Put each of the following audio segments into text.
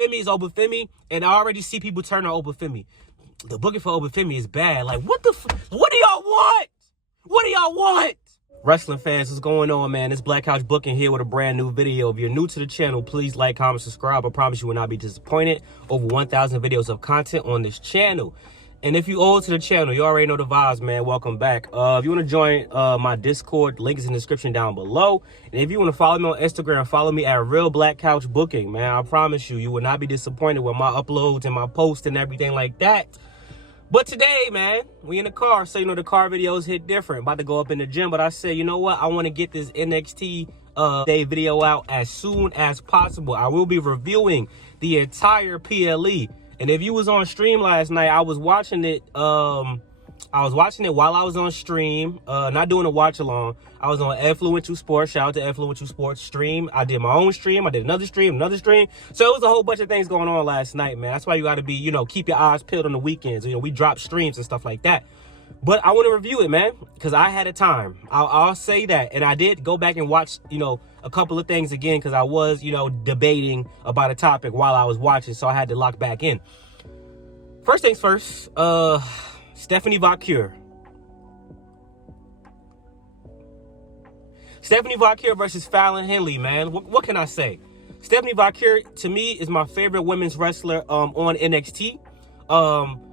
Femi is Obafemi, and I already see people turn on Obafemi. The booking for Obafemi is bad. Like, what do y'all want? What do y'all want? Wrestling fans, what's going on, man? It's Black Couch Booking here with a brand new video. If you're new to the channel, please like, comment, subscribe. I promise you will not be disappointed. Over 1,000 videos of content on this channel. And if you old to the channel, you already know the vibes, man. Welcome back. If you want to join my Discord, link is in the description down below. And if you want to follow me on Instagram, follow me at Real Black Couch Booking, man. I promise you, you will not be disappointed with my uploads and my posts and everything like that. But today, man, we in the car, so you know the car videos hit different. About to go up in the gym, but I said, you know what? I want to get this NXT day video out as soon as possible. I will be reviewing the entire PLE. And if you was on stream last night, I was watching it. I was watching it while I was on stream, not doing a watch along. I was on Influential Sports. Shout out to Influential Sports stream. I did my own stream. I did another stream. So it was a whole bunch of things going on last night, man. That's why you got to be, you know, keep your eyes peeled on the weekends. You know, we drop streams and stuff like that. But I want to review it, man, because I had a time. I'll say that. And I did go back and watch, you know, a couple of things again because I was, you know, debating about a topic while I was watching. So I had to lock back in. First things first, Stephanie Vaker. Stephanie Vaker versus Fallon Henley, man. What can I say? Stephanie Vaker, to me, is my favorite women's wrestler on NXT.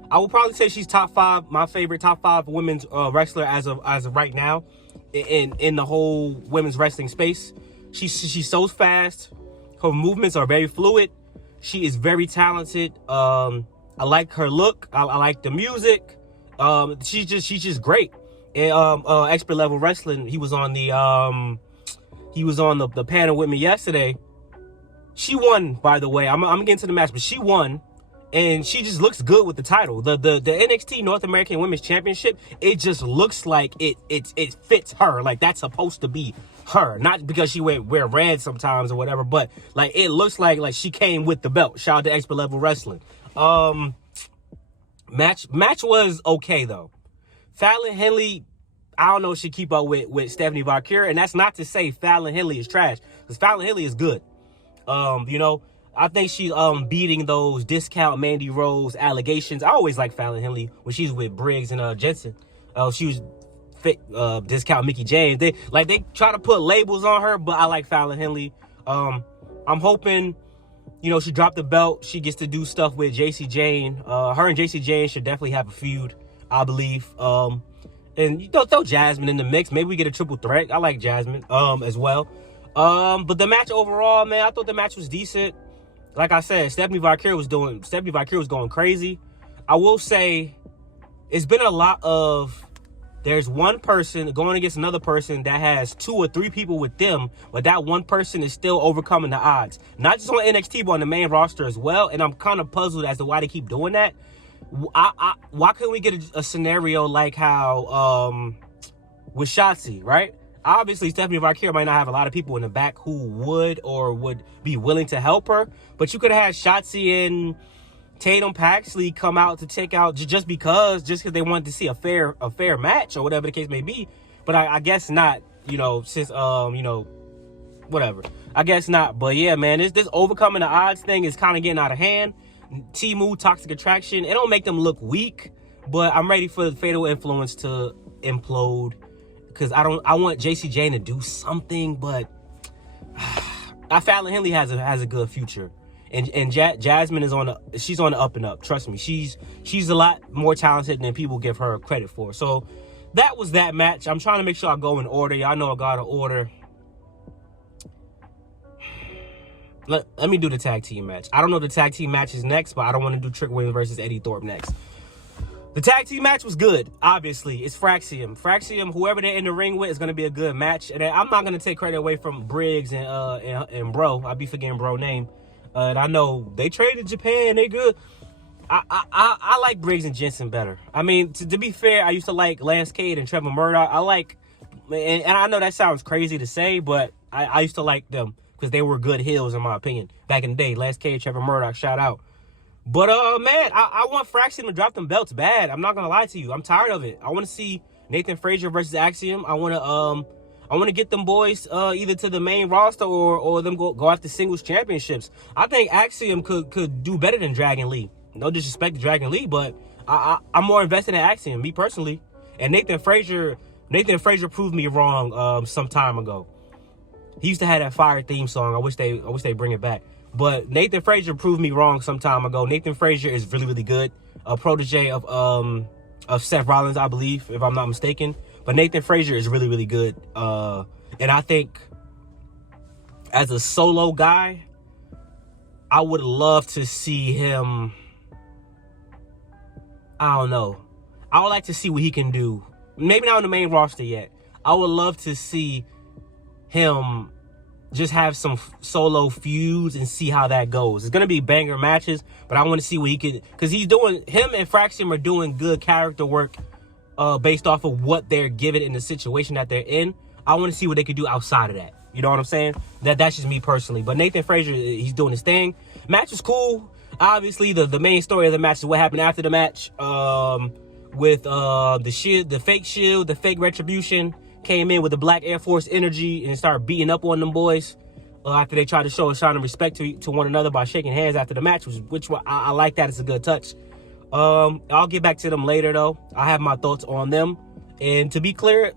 I will probably say she's top 5, my favorite top 5 women's wrestler as of right now in the whole women's wrestling space. She's so fast. Her movements are very fluid. She is very talented. I like her look. I like the music. She's just great. And Expert Level Wrestling, he was on the panel with me yesterday. She won, by the way. I'm gonna get into the match, but she won, and she just looks good with the title. The NXT North American Women's Championship, it just looks like it fits her. Like that's supposed to be her, not because she wear red sometimes or whatever, but like it looks like she came with the belt. Shout out to Expert Level Wrestling. Match was okay though. Fallon Henley, I don't know if she keep up with Stephanie Vaker, and that's not to say Fallon Henley is trash, because Fallon Henley is good. You know, I think she's beating those discount Mandy Rose allegations. I always like Fallon Henley when she's with Briggs and Jensen. She was fit discount Mickey James. They try to put labels on her, but I like Fallon Henley. I'm hoping, you know, she dropped the belt. She gets to do stuff with JC Jane. Her and JC Jane should definitely have a feud, I believe. And you know, throw Jasmine in the mix. Maybe we get a triple threat. I like Jasmine as well. But the match overall, man, I thought the match was decent. Like I said, Stephanie Vaker was going crazy. I will say it's been a lot of, there's one person going against another person that has 2 or 3 people with them, but that one person is still overcoming the odds. Not just on NXT, but on the main roster as well. And I'm kind of puzzled as to why they keep doing that. Why couldn't we get a scenario like how with Shotzi, right? Obviously, Stephanie Vaker might not have a lot of people in the back who would be willing to help her, but you could have had Shotzi and Tatum Paxley come out to take out just because they wanted to see a fair match or whatever the case may be. But I guess not, you know, since you know, whatever. I guess not. But yeah, man, this overcoming the odds thing is kind of getting out of hand. Timu, Toxic Attraction, it don't make them look weak, but I'm ready for the Fatal Influence to implode, because I want JC Jane to do something, but Fallon Henley has a good future. And Jasmine is she's on the up and up. Trust me, she's a lot more talented than people give her credit for. So that was that match. I'm trying to make sure I go in order. Y'all know I got to order. Let me do the tag team match. I don't know the tag team match is next, but I don't want to do Trick Williams versus Eddie Thorp next. The tag team match was good. Obviously, it's Fraxium. Fraxium, whoever they're in the ring with, is going to be a good match. And I'm not going to take credit away from Briggs and Bro. I'll be forgetting Bro name. And I know they traded Japan. They good. I like Briggs and Jensen better. I mean, to be fair, I used to like Lance Cade and Trevor Murdoch. And I know that sounds crazy to say, but I used to like them because they were good heels, in my opinion. Back in the day, Lance Cade, Trevor Murdoch, shout out. But, man, I want Fraxium to drop them belts bad. I'm not going to lie to you. I'm tired of it. I want to see Nathan Frazier versus Axiom. I want I want to get them boys either to the main roster or them go after singles championships. I think Axiom could do better than Dragon Lee. No disrespect to Dragon Lee, but I'm more invested in Axiom, me personally. And Nathan Frazier proved me wrong some time ago. He used to have that fire theme song. I wish they bring it back. But Nathan Frazier proved me wrong some time ago. Nathan Frazier is really, really good. A protege of Seth Rollins, I believe, if I'm not mistaken. But Nathan Frazier is really, really good. And I think as a solo guy, I would love to see him. I don't know. I would like to see what he can do. Maybe not on the main roster yet. I would love to see him just have some solo feuds and see how that goes. It's going to be banger matches, but I want to see what he can, because him and Fraction are doing good character work based off of what they're given in the situation that they're in. I want to see what they could do outside of that. You know what I'm saying? That's just me personally. But Nathan Frazier, he's doing his thing. Match is cool. Obviously, the main story of the match is what happened after the match with the shield, the fake shield, the fake retribution. Came in with the Black Air Force energy and started beating up on them boys after they tried to show a sign of respect to one another by shaking hands after the match, which I like that. It's a good touch. I'll get back to them later, though. I have my thoughts on them. And to be clear,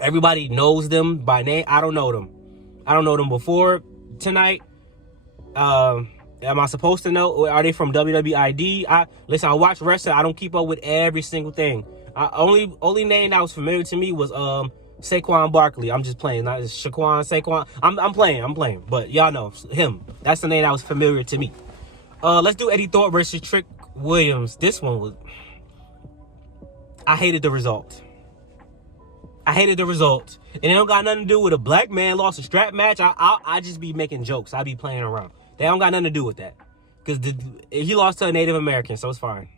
everybody knows them by name. I don't know them. I don't know them before tonight. Am I supposed to know? Are they from WWID? Listen, I watch wrestling. I don't keep up with every single thing. Only name that was familiar to me was Saquon Barkley. I'm just playing, not Saquon. I'm playing. But y'all know him. That's the name that was familiar to me. Let's do Eddie Thorpe versus Trick Williams. This one was. I hated the result. And it don't got nothing to do with a black man lost a strap match. I just be making jokes. I be playing around. They don't got nothing to do with that. Because he lost to a Native American, so it's fine.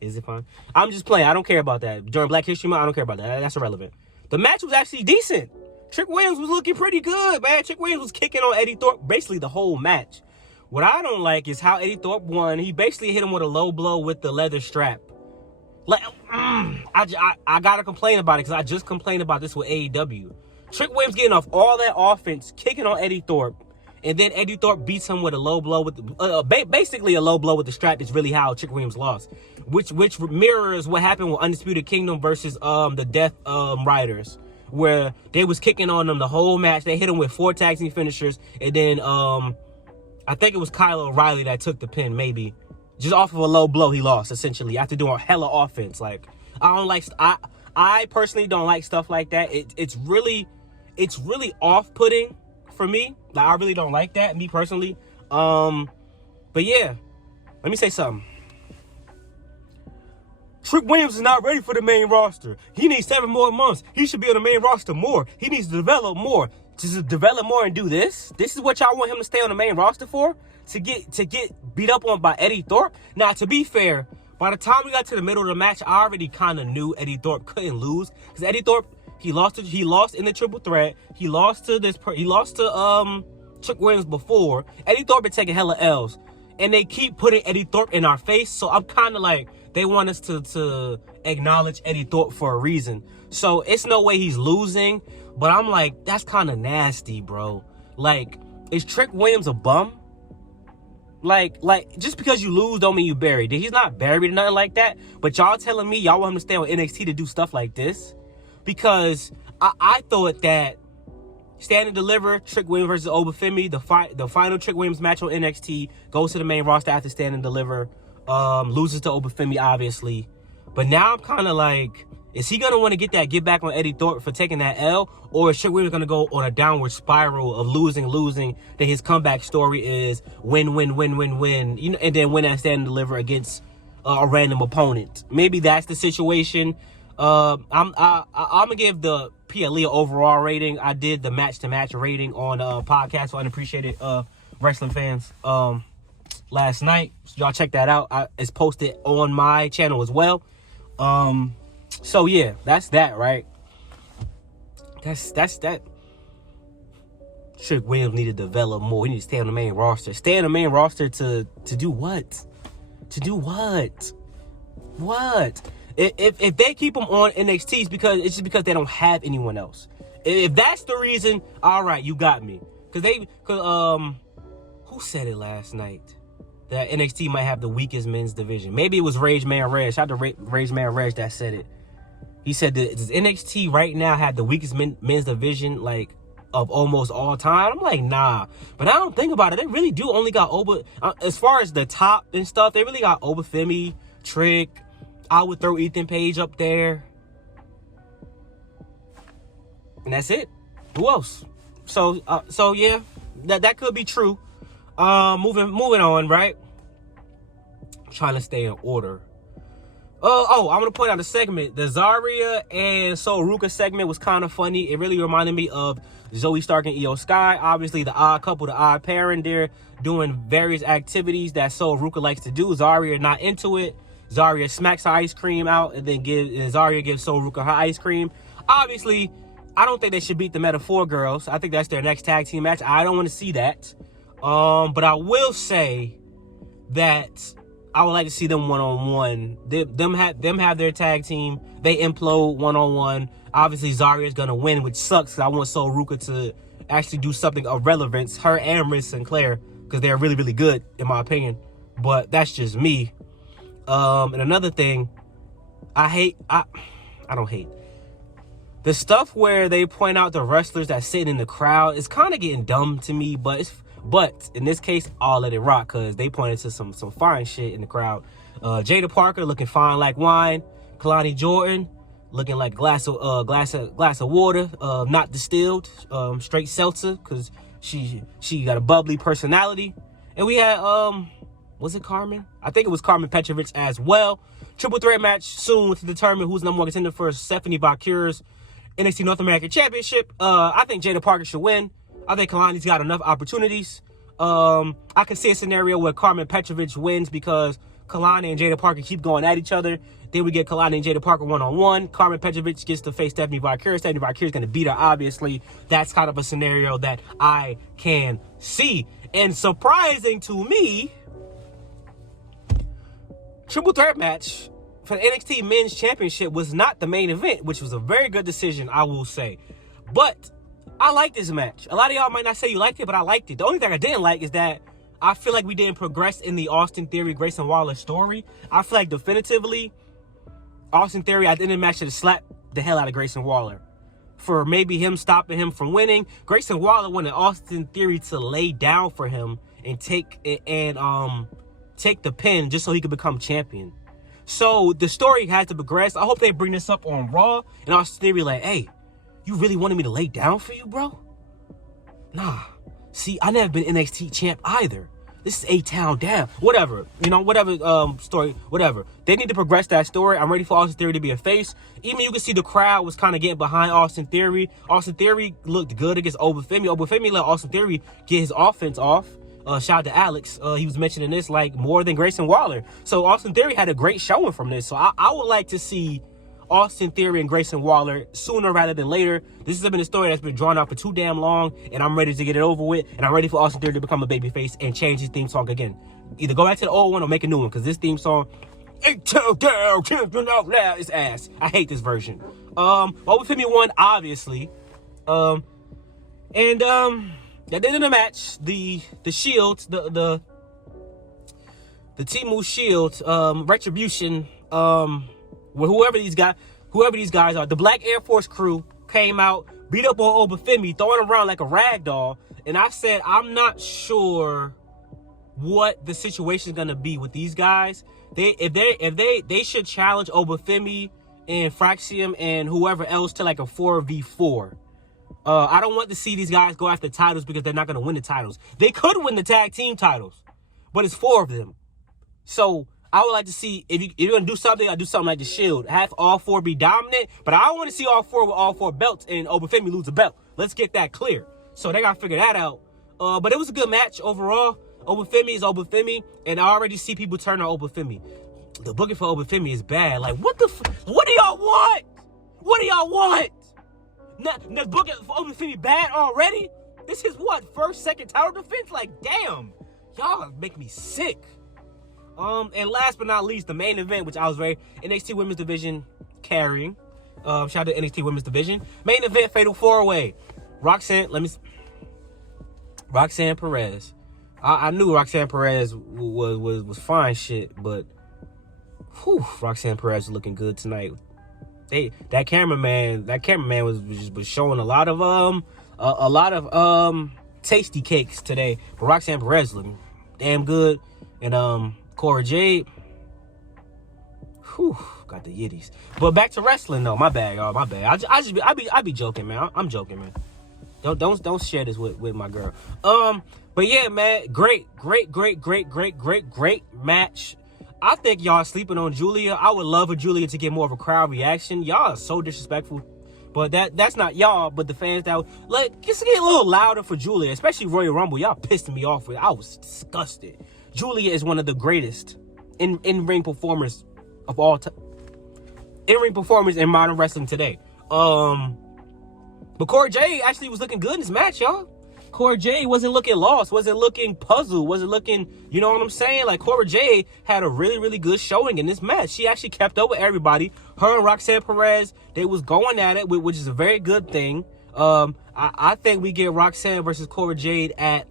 Is it fine? I'm just playing. I don't care about that. During Black History Month, I don't care about that. That's irrelevant. The match was actually decent. Trick Williams was looking pretty good, man. Trick Williams was kicking on Eddie Thorpe basically the whole match. What I don't like is how Eddie Thorpe won. He basically hit him with a low blow with the leather strap. Like, I gotta complain about it because I just complained about this with AEW. Trick Williams getting off all that offense, kicking on Eddie Thorpe. And then Eddie Thorpe beats him with a low blow with basically a low blow with the strap is really how Trick Williams lost, which mirrors what happened with Undisputed Kingdom versus the Death Riders, where they was kicking on them the whole match. They hit him with 4 tag team finishers, and then I think it was Kyle O'Reilly that took the pin, maybe just off of a low blow. He lost essentially after doing hella offense. Like I personally don't like stuff like that. It's really off-putting for me. Like, I really don't like that, me personally. But yeah, let me say something. Trick Williams is not ready for the main roster. He needs 7 more months. He should be on the main roster more. He needs to develop more. To develop more and do this? This is what y'all want him to stay on the main roster for? To get beat up on by Eddie Thorpe? Now, to be fair, by the time we got to the middle of the match, I already kind of knew Eddie Thorpe couldn't lose. Because Eddie Thorpe, he lost in the triple threat. He lost to Trick Williams before. Eddie Thorpe been taking hella L's. And they keep putting Eddie Thorpe in our face. So I'm kind of like, they want us to acknowledge Eddie Thorpe for a reason. So it's no way he's losing. But I'm like, that's kind of nasty, bro. Like, is Trick Williams a bum? Like, just because you lose don't mean you buried. He's not buried or nothing like that. But y'all telling me y'all want him to stay on NXT to do stuff like this? Because I thought that Stand and Deliver, Trick Williams versus Obafemi, the final Trick Williams match on NXT, goes to the main roster after Stand and Deliver, loses to Obafemi, obviously. But now I'm kind of like, is he going to want to get back on Eddie Thorpe for taking that L? Or is Trick Williams going to go on a downward spiral of losing, that his comeback story is win, you know, and then win that Stand and Deliver against a random opponent? Maybe that's the situation. I'm gonna give the PLE overall rating. I did the match-to-match rating on podcast for Unappreciated Wrestling Fans last night. Y'all check that out. It's posted on my channel as well. So yeah, that's that, right? That's that. Trick Williams need to develop more. He needs to stay on the main roster. Stay on the main roster to do what? To do what? What? If they keep them on NXT, it's just because they don't have anyone else. If that's the reason, all right, you got me. Cause who said it last night? That NXT might have the weakest men's division. Maybe it was Rage Man Reg. Shout out to Rage Man Reg that said it. He said that does NXT right now have the weakest men's division, like, of almost all time? I'm like, nah. But I don't think about it. They really do only got Oba. As far as the top and stuff, they really got Obafemi, Trick. I would throw Ethan Page up there. And that's it. Who else? So yeah, that could be true. Moving on, right? I'm trying to stay in order. I'm gonna point out a segment. The Zarya and Sol Ruka segment was kind of funny. It really reminded me of Zoe Stark and Io Sky. Obviously, the odd couple, the odd pairing. They're doing various activities that Sol Ruka likes to do. Zarya not into it. Zarya smacks her ice cream out, and then Zarya gives Sol Ruka her ice cream. Obviously, I don't think they should beat the Meta-4 girls. I think that's their next tag team match. I don't want to see that. But I will say that I would like to see them one-on-one. Them have their tag team. They implode one-on-one. Obviously, Zarya is going to win, which sucks. I want Sol Ruka to actually do something of relevance. Her and Miss Sinclair, because they're really, really good, in my opinion. But that's just me. And another thing, I don't hate. The stuff where they point out the wrestlers that sit in the crowd is kind of getting dumb to me, but in this case, I'll let it rock because they pointed to some fine shit in the crowd. Jada Parker looking fine like wine. Kalani Jordan looking like a glass of water, not distilled, straight seltzer because she got a bubbly personality. And we had was it Carmen? I think it was Carmen Petrovic as well. Triple threat match soon to determine who's number one contender for Stephanie Vaker's NXT North American Championship. I think Jada Parker should win. I think Kalani's got enough opportunities. I could see a scenario where Carmen Petrovic wins because Kalani and Jada Parker keep going at each other. Then we get Kalani and Jada Parker one-on-one. Carmen Petrovic gets to face Stephanie Vaker. Stephanie Vaker is going to beat her, obviously. That's kind of a scenario that I can see. And surprising to me, triple threat match for the NXT Men's Championship was not the main event, which was a very good decision, I will say. But I like this match. A lot of y'all might not say you liked it, but I liked it. The only thing I didn't like is that I feel like we didn't progress in the Austin Theory, Grayson Waller story. I feel like definitively, Austin Theory at the end of the match should have slapped the hell out of Grayson Waller for maybe him stopping him from winning. Grayson Waller wanted Austin Theory to lay down for him and take the pin just so he could become champion. So the story has to progress. I hope they bring this up on Raw and Austin Theory like, hey, you really wanted me to lay down for you, bro? Nah. See, I never been NXT champ either. This is A-Town down. Whatever. Story. Whatever. They need to progress that story. I'm ready for Austin Theory to be a face. Even you can see the crowd was kind of getting behind Austin Theory. Austin Theory looked good against Obafemi. Obafemi let Austin Theory get his offense off. Shout out to Alex. He was mentioning this like more than Grayson Waller. So Austin Theory had a great showing from this. So I would like to see Austin Theory and Grayson Waller sooner rather than later. This has been a story that's been drawn out for too damn long, and I'm ready to get it over with, and I'm ready for Austin Theory to become a babyface and change his theme song again. Either go back to the old one or make a new one, because this theme song, A-Town champion out loud, is ass. I hate this version. Obafemi won, obviously. At the end of the match, the Shield, the Timu Shield, Retribution, whoever these guys are, the Black Air Force crew came out, beat up on Obafemi, throwing him around like a rag doll. And I said, I'm not sure what the situation is gonna be with these guys. They should challenge Obafemi and Fraxium and whoever else to like a 4v4. I don't want to see these guys go after titles because they're not gonna win the titles. They could win the tag team titles, but it's 4 of them. So I would like to see, if you're going to do something, I'll do something like the Shield. Have all 4 be dominant, but I don't want to see all 4 with all 4 belts and Obafemi lose a belt. Let's get that clear. So they got to figure that out. But it was a good match overall. Obafemi is Obafemi, and I already see people turn on Obafemi. The booking for Obafemi is bad. Like, what do y'all want? What do y'all want? The booking for Obafemi bad already? This is what? First, second title defense? Like, damn. Y'all make me sick. And last but not least, the main event, which I was very NXT Women's Division carrying. Shout out to NXT Women's Division. Main event, Fatal 4-Way. Roxanne Perez. I knew Roxanne Perez was fine shit, but Roxanne Perez was looking good tonight. That cameraman was showing a lot of tasty cakes today. But Roxanne Perez looking damn good. And Cora Jade, got the yitties. But back to wrestling though. My bad, y'all. My bad. I be joking, man. I'm joking, man. Don't share this with my girl. But yeah, man, great match. I think y'all sleeping on Julia. I would love for Julia to get more of a crowd reaction. Y'all are so disrespectful. But that's not y'all, but the fans that just get a little louder for Julia, especially Royal Rumble. Y'all pissed me off with. I was disgusted. Julia is one of the greatest in-ring performers of all time. In-ring performers in modern wrestling today. But Cora Jade actually was looking good in this match, y'all. Cora Jade wasn't looking lost, wasn't looking puzzled, wasn't looking, you know what I'm saying? Like, Cora Jade had a really, really good showing in this match. She actually kept up with everybody. Her and Roxanne Perez, they was going at it, which is a very good thing. I think we get Roxanne versus Cora Jade at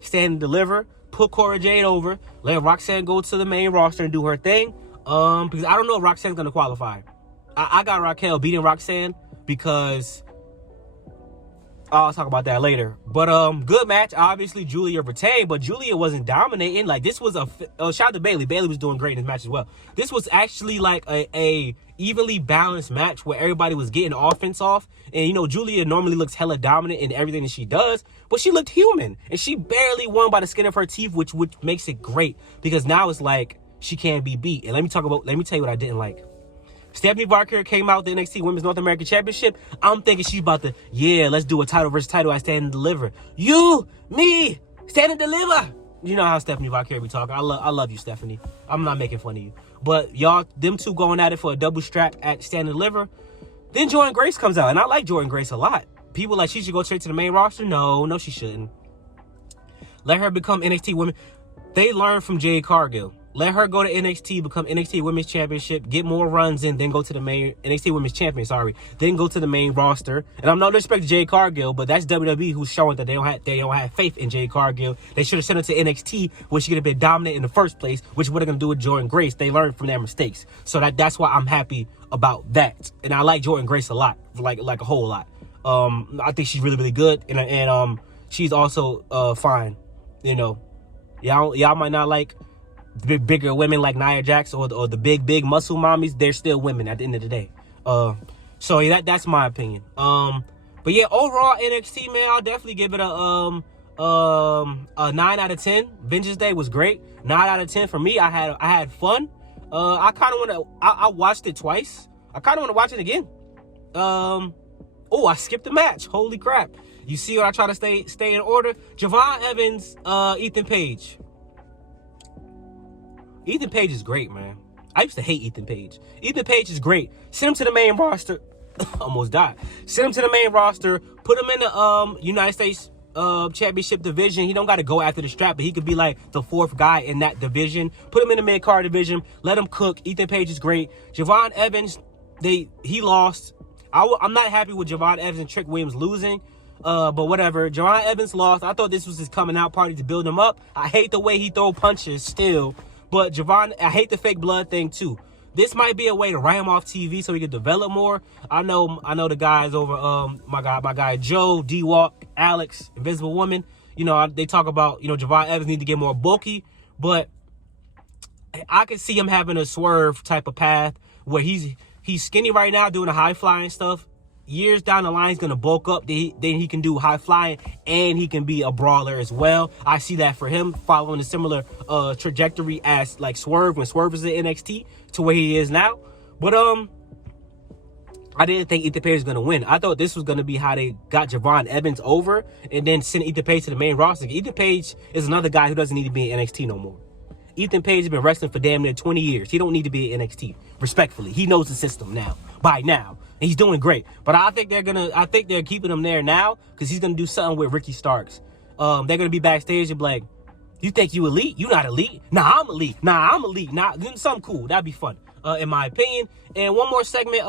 Stand and Deliver. Put Cora Jade over. Let Roxanne go to the main roster and do her thing. Because I don't know if Roxanne's going to qualify. I got Raquel beating Roxanne because... I'll talk about that later. But good match. Obviously, Julia retained, but Julia wasn't dominating. Like, this was shout out to Bayley. Bayley was doing great in this match as well. This was actually like a evenly balanced match where everybody was getting offense off. And, you know, Julia normally looks hella dominant in everything that she does, but she looked human. And she barely won by the skin of her teeth, which makes it great. Because now it's like she can't be beat. And let me tell you what I didn't like. Stephanie Vaker came out with the NXT Women's North American Championship. I'm thinking she's about to, let's do a title versus title. I stand and deliver. You, me, stand and deliver. You know how Stephanie Vaker be talking. I love you, Stephanie. I'm not making fun of you. But y'all, them two going at it for a double strap at stand and deliver. Then Jordynne Grace comes out, and I like Jordynne Grace a lot. People like she should go straight to the main roster. No, she shouldn't. Let her become NXT Women. They learned from Jade Cargill. Let her go to NXT, become NXT Women's Championship, get more runs in, then go to the main NXT Women's Champion, then go to the main roster. And I'm not disrespecting Jade Cargill, but that's WWE who's showing that they don't have faith in Jade Cargill. They should have sent her to NXT, where she could have been dominant in the first place, which what they're gonna do with Jordynne Grace. They learned from their mistakes, so that's why I'm happy about that. And I like Jordynne Grace a lot, like a whole lot. I think she's really, really good, and she's also fine. You know, y'all might not like bigger women like Nia Jax or the big muscle mommies. They're still women at the end of the day. So yeah, that's my opinion. But yeah, overall NXT, man, I'll definitely give it a 9 out of 10. Vengeance Day was great. 9 out of 10 for me. I had fun. I kind of want to. I watched it twice. I kind of want to watch it again. I skipped the match. Holy crap! You see what I try to stay in order. Javon Evans, Ethan Page. Ethan Page is great, man. I used to hate Ethan Page. Ethan Page is great. Send him to the main roster. Almost died. Send him to the main roster. Put him in the United States Championship division. He don't got to go after the strap, but he could be like the fourth guy in that division. Put him in the mid-card division. Let him cook. Ethan Page is great. Javon Evans, he lost. I'm not happy with Javon Evans and Trick Williams losing. But whatever. Javon Evans lost. I thought this was his coming out party to build him up. I hate the way he throw punches still. But Javon, I hate the fake blood thing too. This might be a way to write him off TV so he can develop more. I know the guys over my guy Joe, D-Walk, Alex, Invisible Woman. You know, they talk about, Javon Evans need to get more bulky, but I can see him having a swerve type of path where he's skinny right now doing the high flying stuff. Years down the line, he's going to bulk up. Then he can do high flying, and he can be a brawler as well. I see that for him, following a similar trajectory as like Swerve when Swerve was in NXT to where he is now. But I didn't think Ethan Page was going to win. I thought this was going to be how they got Javon Evans over and then send Ethan Page to the main roster. Ethan Page is another guy who doesn't need to be in NXT no more. Ethan Page has been wrestling for damn near 20 years. He don't need to be in NXT. Respectfully, he knows the system now. By now. And he's doing great. But I think they're keeping him there now because he's gonna do something with Ricky Starks. They're gonna be backstage and be like, You think you elite? You not elite? Nah, I'm elite. Nah, I'm elite. Nah, something cool. That'd be fun, in my opinion. And one more segment.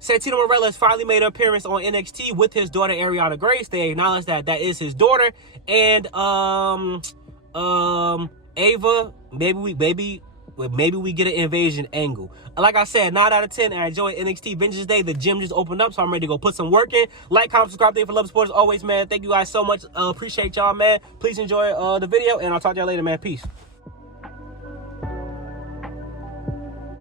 Santino Marella has finally made an appearance on NXT with his daughter Ariana Grace. They acknowledge that that is his daughter. And Ava, maybe we get an invasion angle. Like I said, 9 out of 10. I enjoy NXT Vengeance Day. The gym just opened up, so I'm ready to go put some work in. Like, comment, subscribe, thank you for love, support as always, man. Thank you guys so much. Appreciate y'all, man. Please enjoy the video, and I'll talk to y'all later, man. Peace.